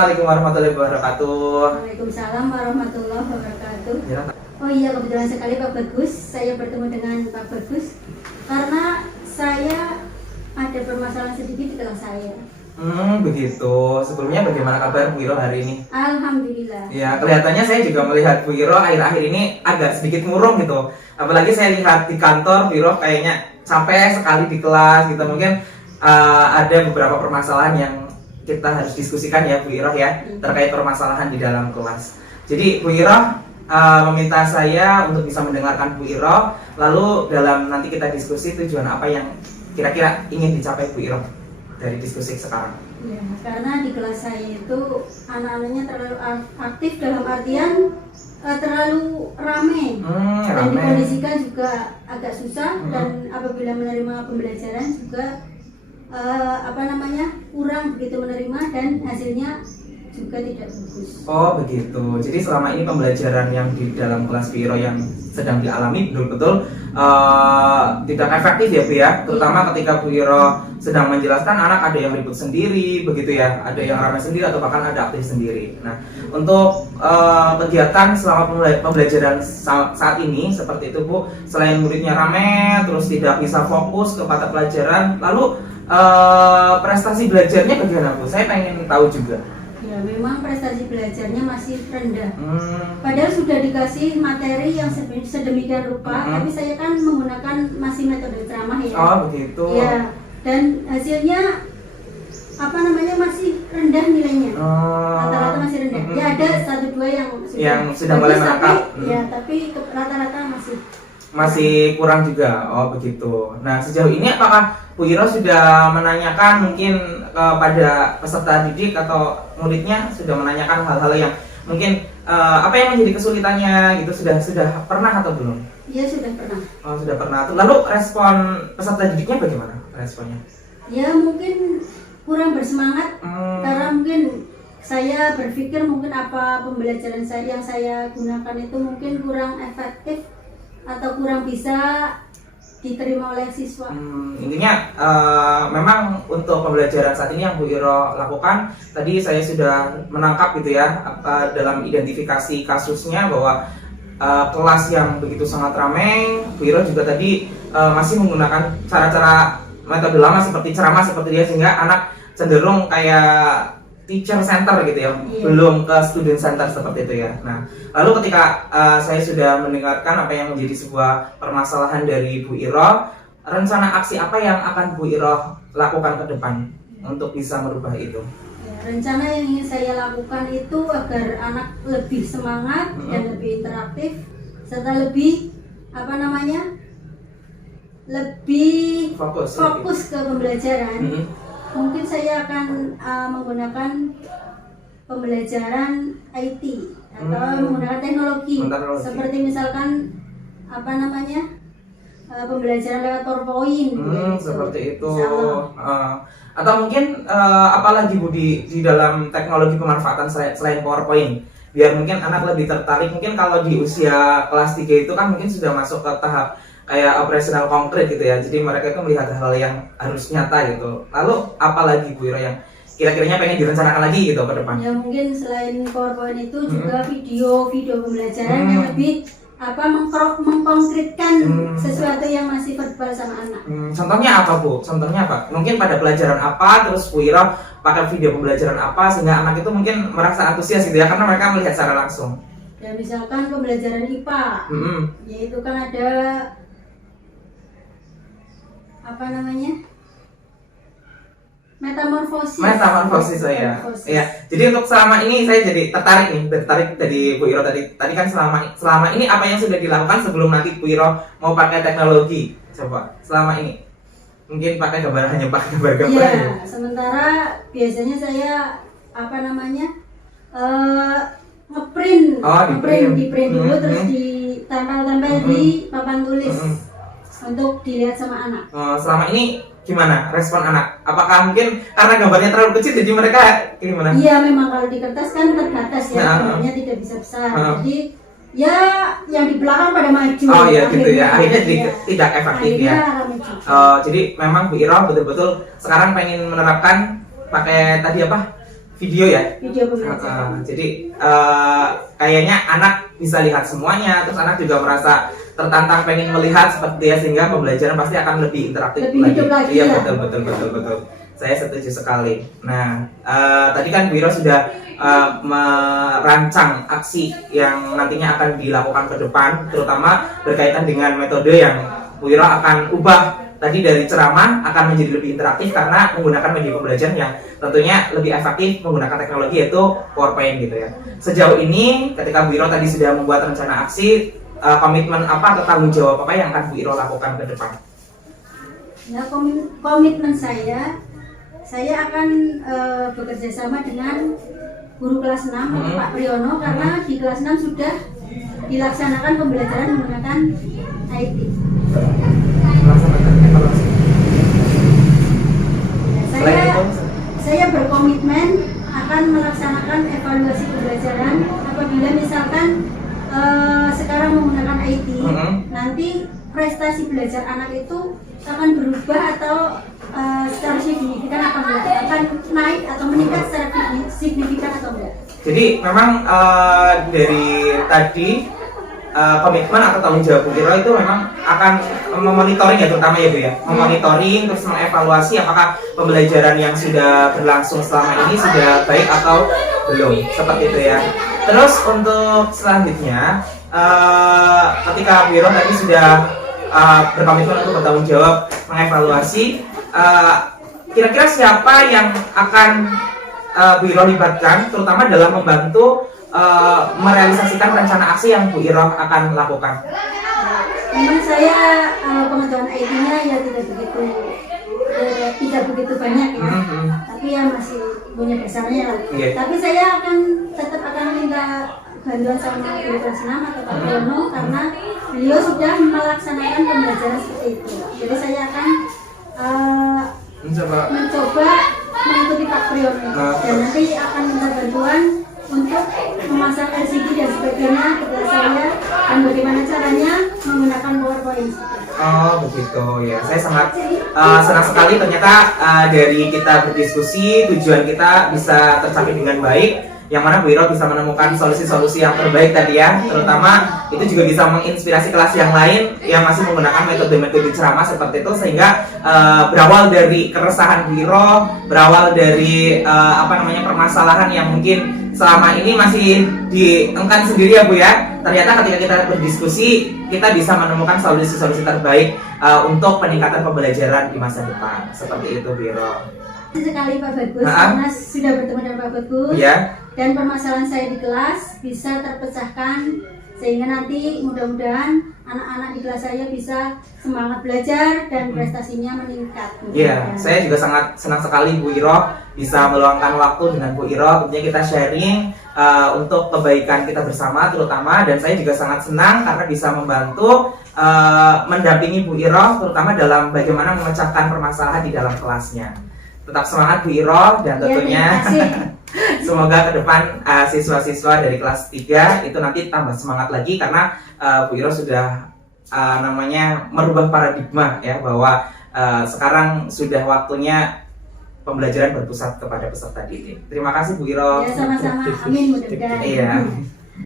Assalamualaikum warahmatullahi wabarakatuh. Waalaikumsalam warahmatullahi wabarakatuh. Ya, Oh iya, kebetulan sekali Pak Bagus. Saya bertemu dengan Pak Bagus karena saya ada permasalahan sedikit di kelas saya. Begitu. Sebelumnya bagaimana kabar Bu Iro hari ini? Alhamdulillah. Ya, kelihatannya saya juga melihat Bu Iro akhir-akhir ini agak sedikit murung gitu. Apalagi saya lihat di kantor Bu Iro kayaknya sampai sekali di kelas gitu. Mungkin ada beberapa permasalahan yang kita harus diskusikan ya Bu Iro ya, terkait permasalahan di dalam kelas. Jadi Bu Iro meminta saya untuk bisa mendengarkan Bu Iro, lalu dalam nanti kita diskusi tujuan apa yang kira-kira ingin dicapai Bu Iro dari diskusi sekarang. Ya, karena di kelas saya itu anak-anaknya terlalu aktif dalam artian terlalu rame dan dikondisikan juga agak susah dan apabila menerima pembelajaran juga kurang begitu menerima dan hasilnya juga tidak bagus. Oh begitu. Jadi selama ini pembelajaran yang di dalam kelas Bu Iro yang sedang dialami betul-betul tidak efektif ya Bu ya. Terutama ketika Bu Iro sedang menjelaskan, anak ada yang ribut sendiri begitu ya, ada yang ramai sendiri atau bahkan ada aktif sendiri. Nah untuk kegiatan selama pembelajaran saat ini seperti itu Bu, selain muridnya ramai terus tidak bisa fokus ke mata pelajaran, lalu prestasi belajarnya bagaimana Bu? Saya pengen tahu juga. Ya, memang prestasi belajarnya masih rendah. Padahal sudah dikasih materi yang sedemikian rupa, tapi saya kan menggunakan masih metode ceramah ya. Oh begitu. Ya, dan hasilnya masih rendah nilainya. Rata-rata masih rendah. Ya ada satu dua yang sudah mulai bagus, merangkap. tapi rata-rata masih kurang juga. Oh begitu. Nah sejauh ini apakah Bu Iro sudah menanyakan mungkin kepada peserta didik atau muridnya, sudah menanyakan hal-hal yang mungkin apa yang menjadi kesulitannya gitu, sudah pernah atau belum? Iya sudah pernah. Oh sudah pernah. Lalu respon peserta didiknya bagaimana responnya? Ya mungkin kurang bersemangat karena mungkin saya berpikir mungkin apa pembelajaran yang saya gunakan itu mungkin kurang efektif atau kurang bisa diterima oleh siswa. Intinya memang untuk pembelajaran saat ini yang Bu Iro lakukan, tadi saya sudah menangkap gitu ya dalam identifikasi kasusnya bahwa kelas yang begitu sangat ramai, Bu Iro juga tadi masih menggunakan cara-cara metode lama seperti ceramah seperti dia, sehingga anak cenderung kayak teacher center gitu ya, belum ke student center seperti itu ya. Nah, lalu ketika saya sudah mendengarkan apa yang menjadi sebuah permasalahan dari Bu Iro, rencana aksi apa yang akan Bu Iro lakukan ke depan untuk bisa merubah itu? Ya, rencana yang ingin saya lakukan itu agar anak lebih semangat dan lebih interaktif serta lebih lebih fokus ke pembelajaran. Mungkin saya akan menggunakan pembelajaran IT atau menggunakan teknologi seperti misalkan pembelajaran lewat PowerPoint seperti itu. Atau mungkin apalagi Bu di dalam teknologi pemanfaatan selain PowerPoint, biar mungkin anak lebih tertarik. Mungkin kalau di usia kelas 3 itu kan mungkin sudah masuk ke tahap kayak operasional konkret gitu ya, jadi mereka itu melihat hal yang harus nyata gitu. Lalu apalagi Bu Iro yang kira-kiranya pengen direncanakan lagi gitu ke depan? Ya mungkin selain PowerPoint itu juga video pembelajaran yang lebih mengkonkretkan sesuatu yang masih verbal sama anak. Contohnya apa Bu? Contohnya apa? Mungkin pada pelajaran apa terus Bu Iro pakai video pembelajaran apa sehingga anak itu mungkin merasa antusias gitu ya, karena mereka melihat secara langsung. Ya misalkan pembelajaran IPA, yaitu kan ada metamorfosis saya. Ya. Jadi untuk selama ini saya jadi tertarik dari Bu Iro tadi kan selama ini apa yang sudah dilakukan sebelum nanti Bu Iro mau pakai teknologi? Coba selama ini mungkin pakai gambar. Iya, sementara biasanya saya ngeprint dulu terus ditempel di papan tulis untuk dilihat sama anak. Selama ini gimana respon anak? Apakah mungkin karena gambarnya terlalu kecil jadi mereka gimana? Iya, memang kalau di kertas kan terbatas ya, gambarnya tidak bisa besar. Jadi ya yang di belakang pada maju. Oh iya gitu ya. Akhirnya jadi tidak efektif ya. Jadi memang Bu Iro betul-betul sekarang pengen menerapkan pakai tadi video ya. Video pembelajaran. Jadi kayaknya anak bisa lihat semuanya, terus anak juga merasa tertantang pengen melihat seperti dia, sehingga pembelajaran pasti akan lebih interaktif Lebih hidup lagi Iya, ya. betul. Saya setuju sekali. Nah, tadi kan Bu Iro sudah merancang aksi yang nantinya akan dilakukan ke depan, terutama berkaitan dengan metode yang Bu Iro akan ubah tadi dari ceramah akan menjadi lebih interaktif karena menggunakan media pembelajaran yang tentunya lebih efektif menggunakan teknologi, yaitu PowerPoint gitu ya. Sejauh ini ketika Bu Iro tadi sudah membuat rencana aksi, komitmen apa atau tanggung jawab apa yang akan Bu Iro lakukan ke depan? Nah, komitmen saya akan bekerja sama dengan guru kelas 6 Pak Priyono, karena di kelas 6 sudah dilaksanakan pembelajaran menggunakan IT. Saya berkomitmen akan melaksanakan evaluasi pembelajaran apabila misalkan sekarang menggunakan IT, nanti prestasi belajar anak itu akan berubah atau secara signifikan akan naik atau meningkat secara signifikan atau enggak. Jadi memang dari tadi komitmen atau tanggung jawab Bu Iro itu memang akan memonitoring ya, terutama ya Bu ya, memonitoring terus mengevaluasi apakah pembelajaran yang sudah berlangsung selama ini sudah baik atau belum, seperti itu ya. Terus untuk selanjutnya ketika Bu Iro tadi sudah berkomitmen untuk bertanggung jawab mengevaluasi, kira-kira siapa yang akan Bu Iro libatkan terutama dalam membantu merealisasikan rencana aksi yang Bu Iro akan lakukan? Memang saya pengetahuan IT-nya ya tidak begitu banyak ya, tapi ya masih punya dasarnya lah. Tapi saya tetap akan minta bantuan sama guru kelas 6 atau Pak Priyono, karena beliau sudah melaksanakan pembelajaran seperti itu. Jadi saya akan mencoba mengikuti Pak Priyono dan nanti akan minta bantuan untuk memasang LCD dan sebagainya kepada saya, dan bagaimana caranya menggunakan PowerPoint. Oh begitu ya, saya sangat senang sekali ternyata dari kita berdiskusi tujuan kita bisa tercapai dengan baik, yang mana Bu Iro bisa menemukan solusi-solusi yang terbaik tadi ya, terutama itu juga bisa menginspirasi kelas yang lain yang masih menggunakan metode-metode ceramah seperti itu, sehingga berawal dari keresahan Bu Iro, berawal dari permasalahan yang mungkin selama ini masih diengkan sendiri ya Bu ya, ternyata ketika kita berdiskusi kita bisa menemukan solusi-solusi terbaik untuk peningkatan pembelajaran di masa depan, seperti itu Bu Iro. Sekali Pak Bagus, karena sudah bertemu dengan Pak Bagus dan permasalahan saya di kelas bisa terpecahkan, sehingga nanti mudah-mudahan anak-anak di kelas saya bisa semangat belajar dan prestasinya meningkat. Iya, saya juga sangat senang sekali Bu Iro bisa meluangkan waktu dengan Bu Iro. Tentunya kita sharing untuk kebaikan kita bersama terutama, dan saya juga sangat senang karena bisa membantu mendampingi Bu Iro terutama dalam bagaimana memecahkan permasalahan di dalam kelasnya. Tetap semangat Bu Iro, dan tentunya semoga ke depan siswa-siswa dari kelas 3 itu nanti tambah semangat lagi, karena Bu Iro sudah merubah paradigma ya, bahwa sekarang sudah waktunya pembelajaran berpusat kepada peserta didik. Terima kasih Bu Iro. Ya, sama-sama. Amin, mudah-mudahan. Iya.